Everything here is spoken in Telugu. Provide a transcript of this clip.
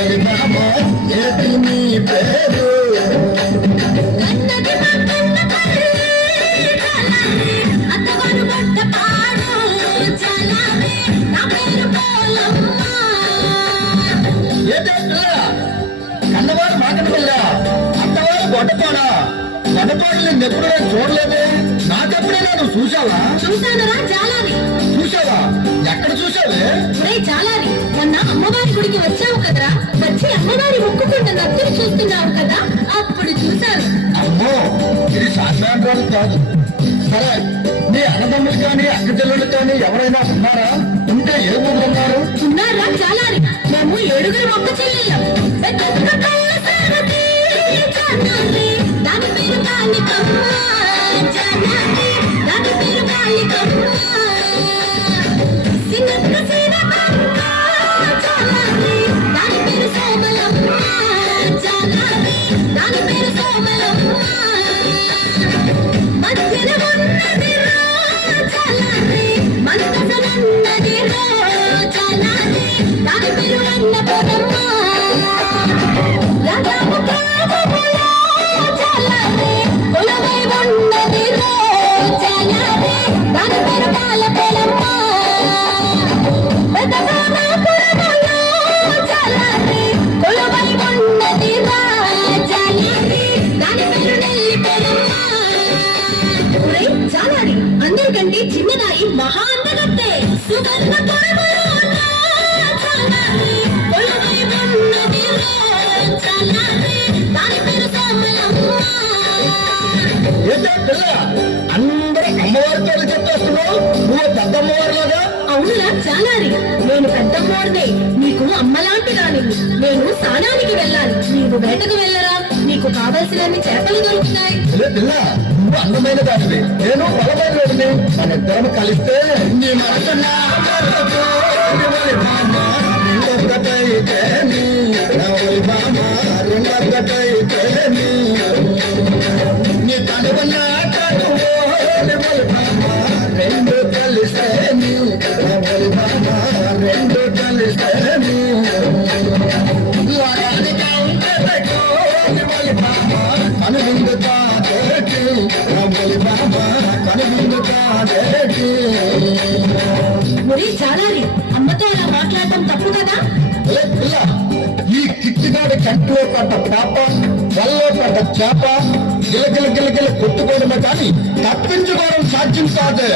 పేరు కన్నవారు మాటలు వల్ల అత్తవారు గొడ్డపాడా గొడ్డపాడు నేను ఎప్పుడు నేను చూడలేదే నాకెప్పుడైనా నువ్వు చూసావా? చూసానరా చాలాని. చూసావా? ఎక్కడ చూసావే? చాలాని మొన్న అమ్మవారి గుడికి వచ్చావు కదరా, వచ్చి అమ్మవారి మొక్కుకుంటున్న నత్తులు చూస్తున్నావు కదా, అప్పుడు చూశాను. అమ్మో, ఇది సాధారణ రోజు కాదు. సరే, నీ అన్నదమ్ములు కానీ అక్క చెల్లెళ్ళు కానీ ఎవరైనా ఉన్నారా? ఉంటే ఏ ఊరు ఉన్నారు? ఉన్నారా చాలాని. మేము 7 ఒక్క చెల్లెళ్ళం. దాని పేరు కాళికమ్మ, దాని పేరు కాళికమ్మ. సినక్క సినకమ్మ చాలాని, దాని పేరు సోమలమ్మ చాలాని, దాని పేరు సోమలమ్మ. మధ్యన ఉన్నది రో చాలాని, మందసనున్నది రో చాలాని, దాని పేరు అన్నపూర్ణమ్మ. అందరికంటే చిన్నదాయి మహా అందగత్తే సుగంధ అందరూ అమ్మవారి పేరు చెప్పేస్తున్నావు, నువ్వు పెద్దమ్మవారిలాగా. అవునురా చాలారి, నేను పెద్దమ్మవారినే, నీకు అమ్మలాంటి దాని. నేను స్నానానికి వెళ్ళాలి, నీవు వేటకు వెళ్ళరా, నీకు కావలసినన్ని చేపలు దొరుకుతాయి. పిల్ల, నువ్వు అందమైన దానివి, నేను బలమైన వాడిని. మన ఇద్దరం కలిస్తే నీ మనసు నీ తనువన్న రెండు కలిస్తే రెండు కలిస్తే కనువిందు కాదేటి కనువిందు కాదేటి. మరి చాలారి, అమ్మతో అలా మాట్లాడటం తప్పు కదా? పిల్ల, ఈ కిట్టిగాడి కంటిలో పడ్డ పాప, వల్లో పడ్డ చేప గిలగిల గిలగిల కొట్టుకోవడమే కానీ తప్పించుకోవడం సాధ్యం కాదు.